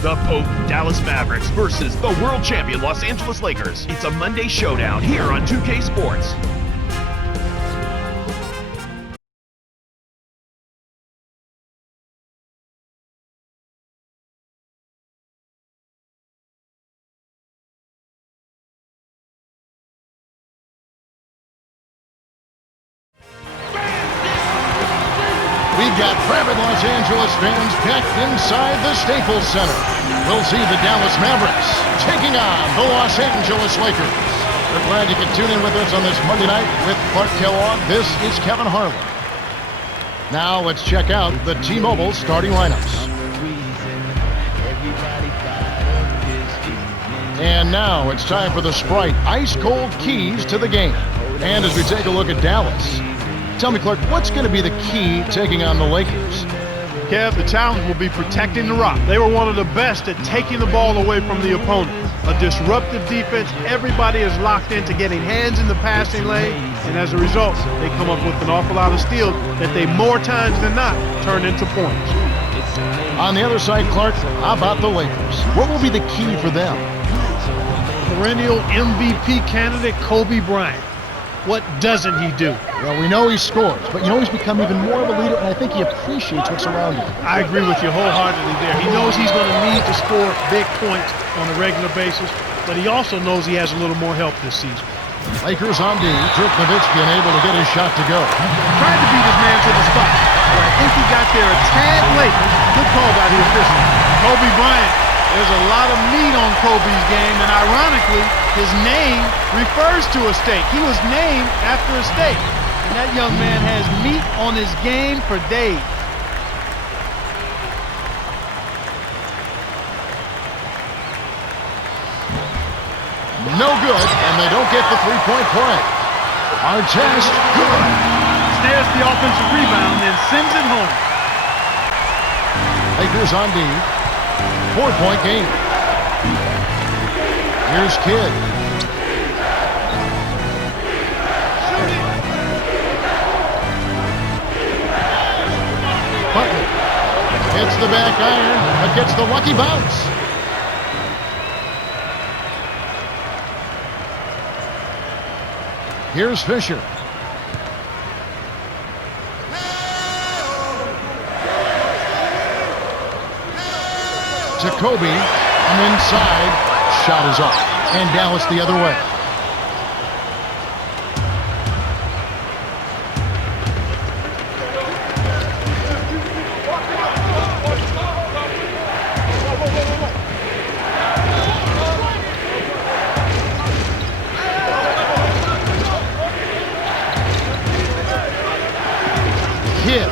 The potent Dallas Mavericks versus the world champion Los Angeles Lakers. It's a Monday showdown here on 2K Sports. We've got rabid Los Angeles fans packed inside the Staples Center. We'll see the Dallas Mavericks taking on the Los Angeles Lakers. We're glad you can tune in with us on this Monday night with Clark Kellogg. This is Kevin Harlan. Now let's check out the T-Mobile starting lineups. And now it's time for the Sprite ice-cold keys to the game. And as we take a look at Dallas, tell me, Clark, what's going to be the key taking on the Lakers? Kev, the challenge will be protecting the rock. They were one of the best at taking the ball away from the opponent. A disruptive defense. Everybody is locked into getting hands in the passing lane, and as a result, they come up with an awful lot of steals that they more times than not turn into points. On the other side, Clark, how about the Lakers? What will be the key for them? Perennial MVP candidate Kobe Bryant. What doesn't he do? Well, we know he scores, but you know he's become even more of a leader, and I think he appreciates what's around him. I agree with you wholeheartedly there. He knows he's going to need to score big points on a regular basis, but he also knows he has a little more help this season. Lakers on D. Dirk Nowitzki unable to get his shot to go. Tried to beat his man to the spot, but I think he got there a tad late. Good call by the official. Kobe Bryant. There's a lot of meat on Kobe's game, and ironically, his name refers to a steak. He was named after a steak, and that young man has meat on his game for days. No good, and they don't get the three-point play. Artest, good. Snares the offensive rebound, then sends it home. Lakers on D. 4-point game. Here's Kidd. Butler hits the back iron, but gets the lucky bounce. Here's Fisher. To Kobe, from inside, shot is off, and Dallas the other way. Kidd.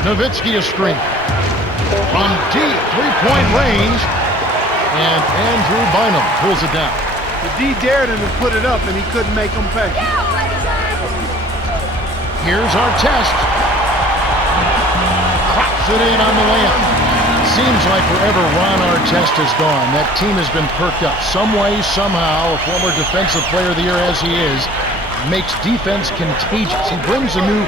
Nowitzki a screen. From deep three-point range, and Andrew Bynum pulls it down. The D dared him to put it up, and he couldn't make him pay. Here's Artest. Crops it in on the layup. Seems like wherever Ron Artest has gone, that team has been perked up. Some way, somehow, a former defensive player of the year as he is, makes defense contagious. He brings a new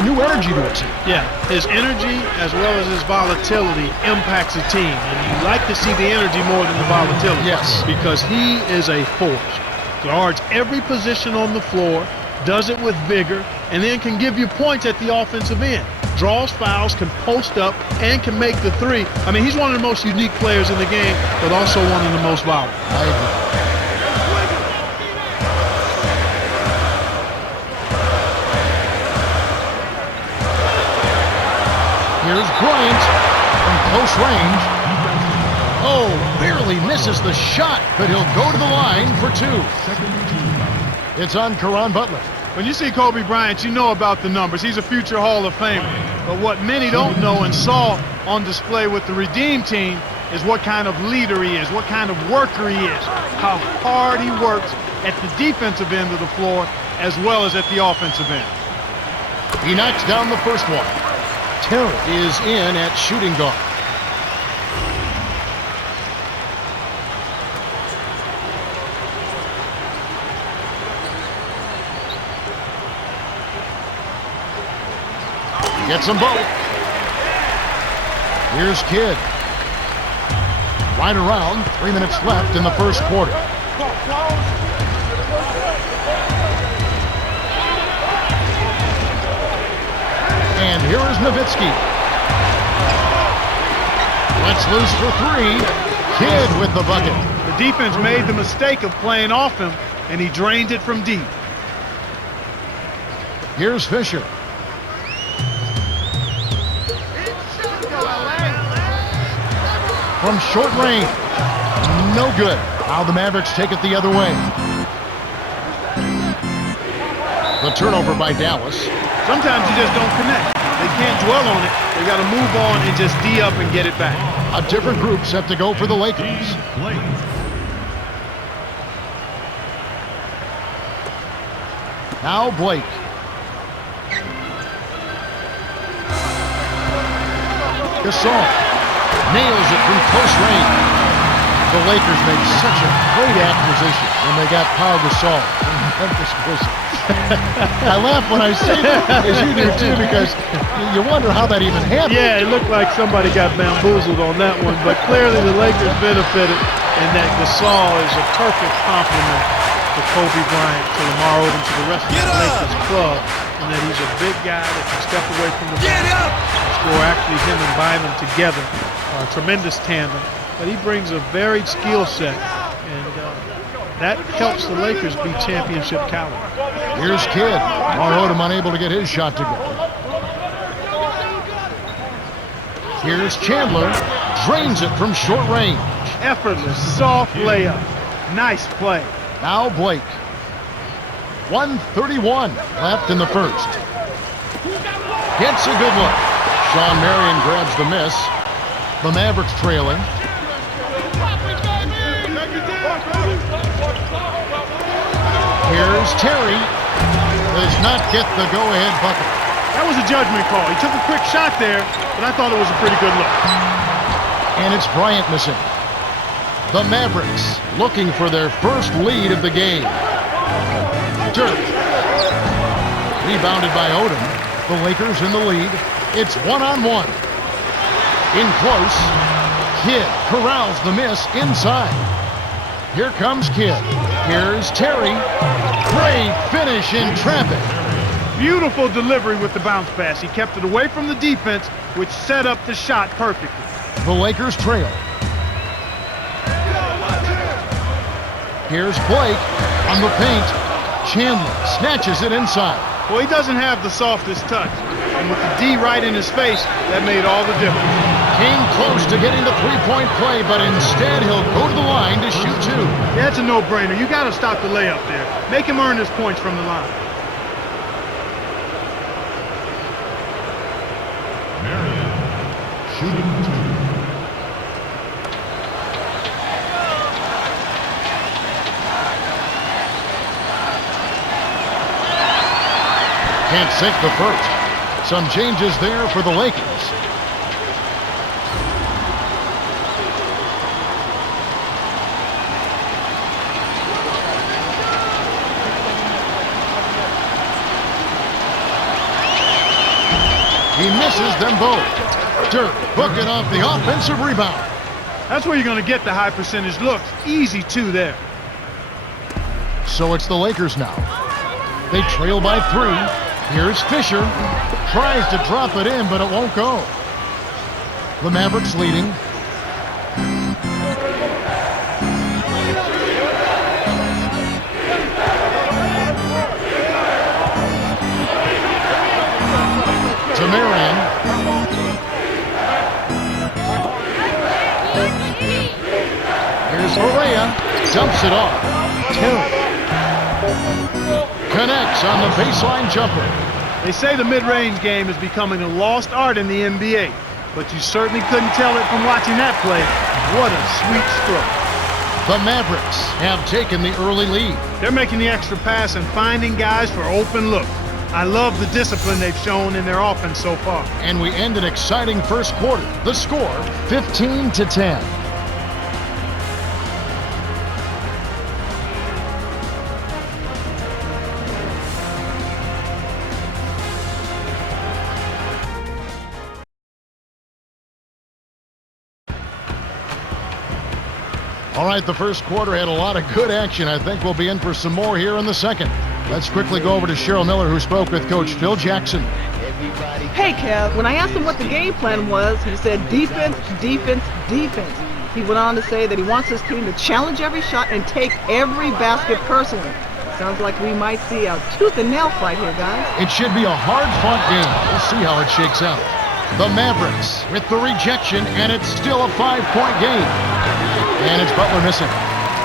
energy to a team. Yeah, his energy as well as his volatility impacts a team. And you like to see the energy more than the volatility. Yes. Because he is a force. Guards every position on the floor, does it with vigor, and then can give you points at the offensive end. Draws fouls, can post up, and can make the three. I mean, he's one of the most unique players in the game, but also one of the most volatile. I agree. Here's Bryant from close range. Oh, barely misses the shot, but he'll go to the line for two. It's on Caron Butler. When you see Kobe Bryant, you know about the numbers. He's a future Hall of Famer. But what many don't know and saw on display with the Redeem team is what kind of leader he is, what kind of worker he is, how hard he works at the defensive end of the floor as well as at the offensive end. He knocks down the first one. Terry is in at shooting guard. Gets them both. Here's Kidd. Right around, 3 minutes left in the first quarter. And here is Nowitzki. Let's loose for 3. Kidd with the bucket. The defense made the mistake of playing off him, and he drained it from deep. Here's Fisher. From short range. No good. Now the Mavericks take it the other way. The turnover by Dallas. Sometimes you just don't connect. They can't dwell on it. They got to move on and just D up and get it back. A different group set to go for the Lakers. Now Blake. Gasol nails it from close range. The Lakers made such a great acquisition when they got Pau Gasol from the Memphis Grizzlies. I laugh when I say that, as you do too, because you wonder how that even happened. Yeah, it looked like somebody got bamboozled on that one, but clearly the Lakers benefited, and that Gasol is a perfect complement to Kobe Bryant, to Lamar Odom, to the rest of the Lakers club, and that he's a big guy that can step away from the ball and score. Actually, him and Bynum together are a tremendous tandem, but he brings a varied skill set, and that helps the Lakers be championship caliber. Here's Kidd. Lamar Odom unable to get his shot to go. Here's Chandler. Drains it from short range. Effortless, soft layup. Nice play. Now Blake. 1:31 left in the first. Gets a good look. Sean Marion grabs the miss. The Mavericks trailing. Here's Terry. Does not get the go-ahead bucket. That was a judgment call. He took a quick shot there, but I thought it was a pretty good look. And it's Bryant missing. The Mavericks looking for their first lead of the game. Dirk. Rebounded by Odom. The Lakers in the lead. It's one-on-one. In close. Kidd corrals the miss inside. Here comes Kidd. Here's Terry. Great finish in traffic. Beautiful delivery with the bounce pass. He kept it away from the defense, which set up the shot perfectly. The Lakers trail. Here's Blake on the paint. Chandler snatches it inside. Well, he doesn't have the softest touch. And with the D right in his face, that made all the difference. Came close to getting the three-point play, but instead he'll go to the line to shoot 2. Yeah, it's a no-brainer. You got to stop the layup there. Make him earn his points from the line. Shooting 2. Can't sink the first. Some changes there for the Lakers. He misses them both. Dirk booking off the offensive rebound. That's where you're going to get the high percentage looks. Easy 2 there. So it's the Lakers now. They trail by 3. Here's Fisher. Tries to drop it in, but it won't go. The Mavericks leading. To Marion. Here's Correa. Dumps it off. Terry. Connects on the baseline jumper. They say the mid-range game is becoming a lost art in the NBA, but you certainly couldn't tell it from watching that play. What a sweet stroke. The Mavericks have taken the early lead. They're making the extra pass and finding guys for open looks. I love the discipline they've shown in their offense so far. And we end an exciting first quarter. The score, 15-10. All right, the first quarter had a lot of good action. I think we'll be in for some more here in the second. Let's quickly go over to Cheryl Miller, who spoke with Coach Phil Jackson. Hey, Kev, when I asked him what the game plan was, he said defense, defense, defense. He went on to say that he wants his team to challenge every shot and take every basket personally. Sounds like we might see a tooth and nail fight here, guys. It should be a hard-fought game. We'll see how it shakes out. The Mavericks with the rejection, and it's still a 5-point game. And it's Butler missing.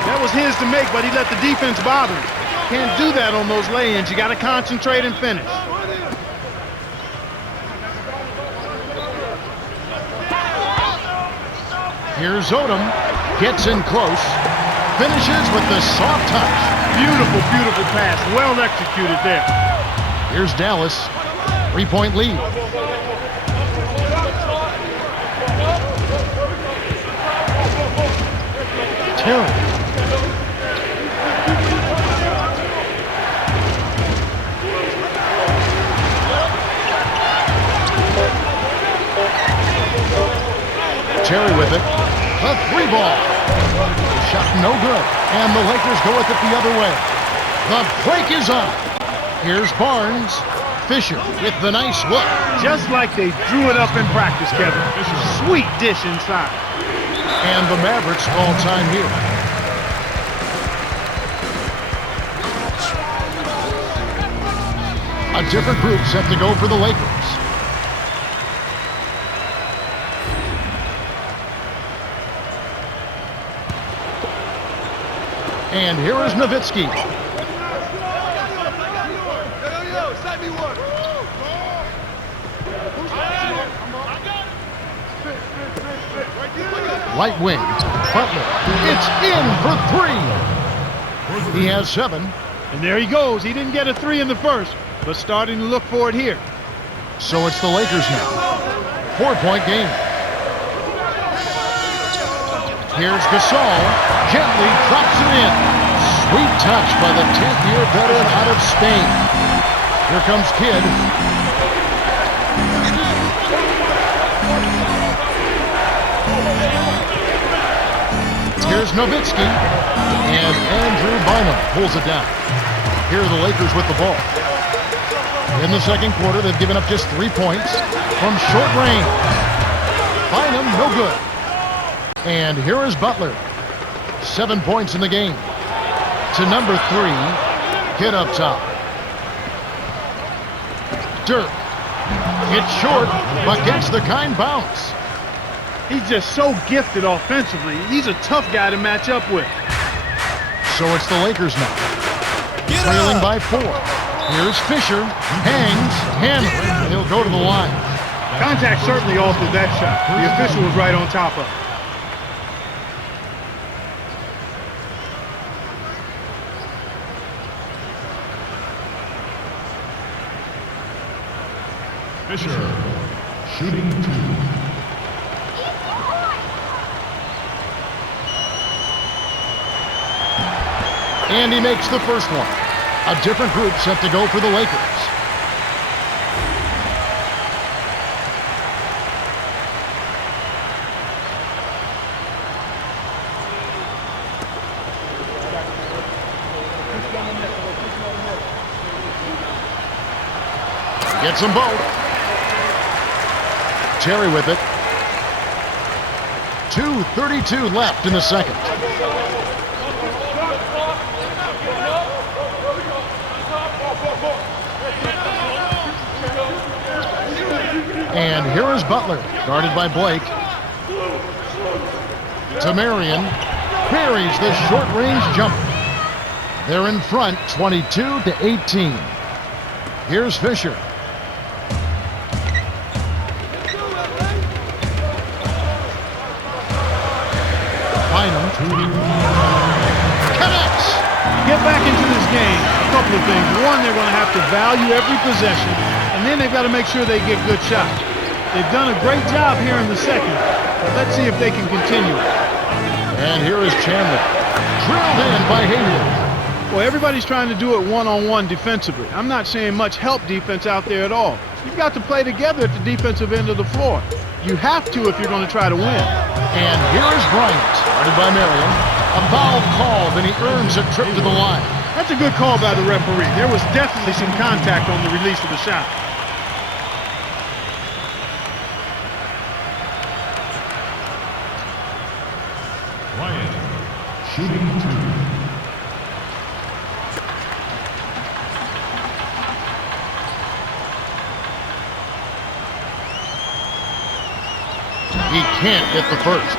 That was his to make, but he let the defense bother him. Can't do that on those lay-ins. You got to concentrate and finish. Here's Odom. Gets in close. Finishes with the soft touch. Beautiful, beautiful pass. Well executed there. Here's Dallas. 3-point lead. Terry. Terry with it. A 3-ball. Shot no good. And the Lakers go with it the other way. The break is on. Here's Barnes. Fisher with the nice look. Just like they drew it up in practice, Kevin. Sweet dish inside. And the Mavericks call time here. A different group set to go for the Lakers. And here is Nowitzki. Right wing, Butler. It's in for 3. He has 7. And there he goes. He didn't get a 3 in the first, but starting to look for it here. So it's the Lakers now. 4-point game. Here's Gasol. Gently drops it in. Sweet touch by the 10th-year veteran out of Spain. Here comes Kidd. Here's Nowitzki. And Andrew Bynum pulls it down. Here are the Lakers with the ball. In the second quarter, they've given up just 3 points from short range. Bynum, no good. And here is Butler. 7 points in the game. To number 3, Kidd up top. Dirk. It's short, but gets the kind bounce. He's just so gifted offensively. He's a tough guy to match up with. So it's the Lakers now. Trailing by 4. Here's Fisher. Hangs. Hammer. He'll go to the line. Contact certainly altered that shot. The official was right on top of it. Fisher. Shooting 2. And he makes the first one. A different group set to go for the Lakers. Gets them both. Terry with it. 2:32 left in the second. And here is Butler, guarded by Blake. To Marion. Buries the short-range jumper. They're in front, 22-18. Here's Fisher. Bynum. Connects. Get back into this game. A couple of things. One, they're going to have to value every possession, and then they've got to make sure they get good shots. They've done a great job here in the second, but let's see if they can continue it. And here is Chandler. Drilled in by Hayward. Well, everybody's trying to do it one-on-one defensively. I'm not saying much help defense out there at all. You've got to play together at the defensive end of the floor. You have to if you're going to try to win. And here is Bryant, guarded by Marion. A foul called, and he earns a trip to the line. That's a good call by the referee. There was definitely some contact on the release of the shot. Shooting 2. He can't get the first.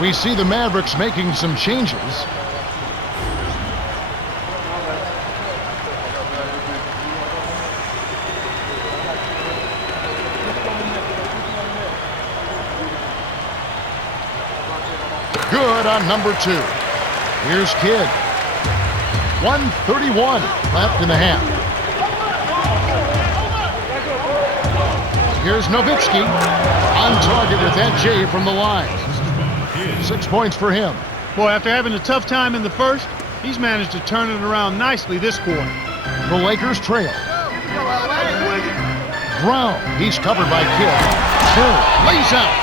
We see the Mavericks making some changes. Good on number 2. Here's Kidd. 1:31 left in the half. Here's Nowitzki on target with that J from the line. 6 points for him. Boy, after having a tough time in the first, he's managed to turn it around nicely this quarter. The Lakers trail. Brown, he's covered by Kidd. Lays out.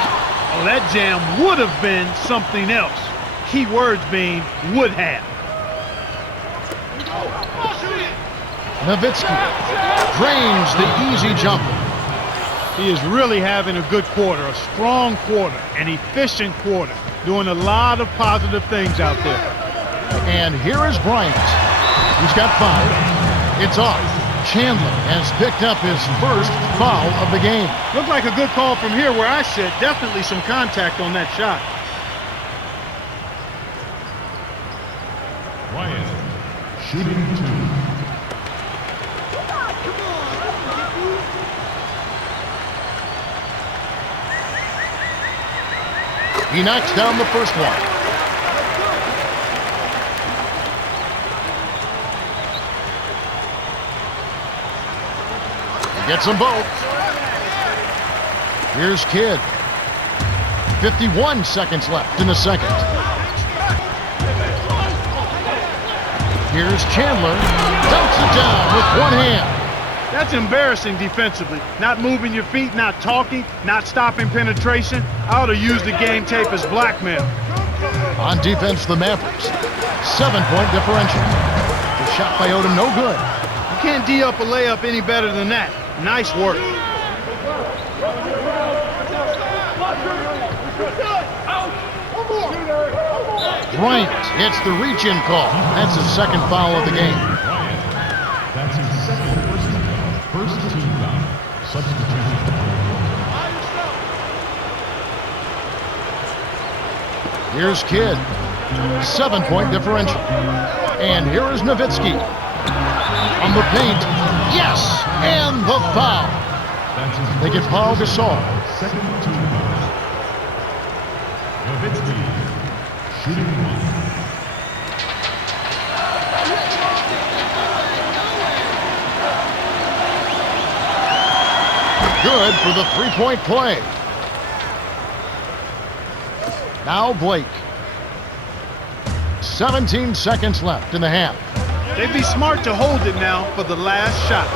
Oh, that jam would have been something else. Key words being would have. Nowitzki drains the easy jumper. He is really having a good quarter, a strong quarter, an efficient quarter, doing a lot of positive things out there. And here is Bryant. He's got 5. It's off. Chandler has picked up his first foul of the game. Looked like a good call from here where I sit. Definitely some contact on that shot. Wyatt, shooting 2. He knocks down the first one. He gets them both. Here's Kidd. 51 seconds left in the second. Here's Chandler. Dumps it down with one hand. That's embarrassing defensively. Not moving your feet, not talking, not stopping penetration. I ought to use the game tape as blackmail. On defense, the Mavericks. 7-point differential. The shot by Odom, no good. You can't D up a layup any better than that. Nice work. Bryant hits the reach-in call. That's his second foul of the game. That's his second personal foul. First team foul. Substitution. Here's Kidd. 7-point differential. And here is Nowitzki. On the paint. Yes! And the foul. They get Paul Gasol. Second team foul. Nowitzki. Shooting 1. Good for the three-point play. Now Blake. 17 seconds left in the half. They'd be smart to hold it now for the last shot.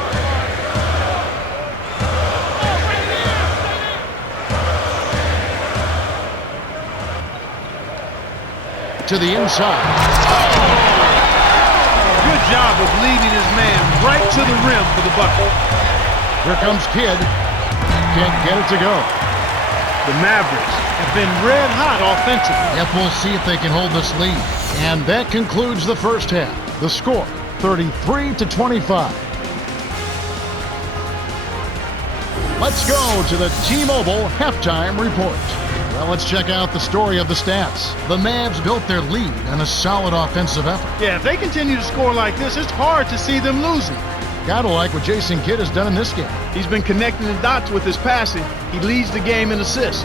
To the inside. Good job of leading his man right to the rim for the bucket. Here comes Kidd. Can't get it to go. The Mavericks have been red hot offensively. Yep, we'll see if they can hold this lead. And that concludes the first half. The score, 33-25. Let's go to the T-Mobile halftime report. Well, let's check out the story of the stats. The Mavs built their lead on a solid offensive effort. Yeah, if they continue to score like this, it's hard to see them losing. Gotta like what Jason Kidd has done in this game. He's been connecting the dots with his passing. He leads the game in assists.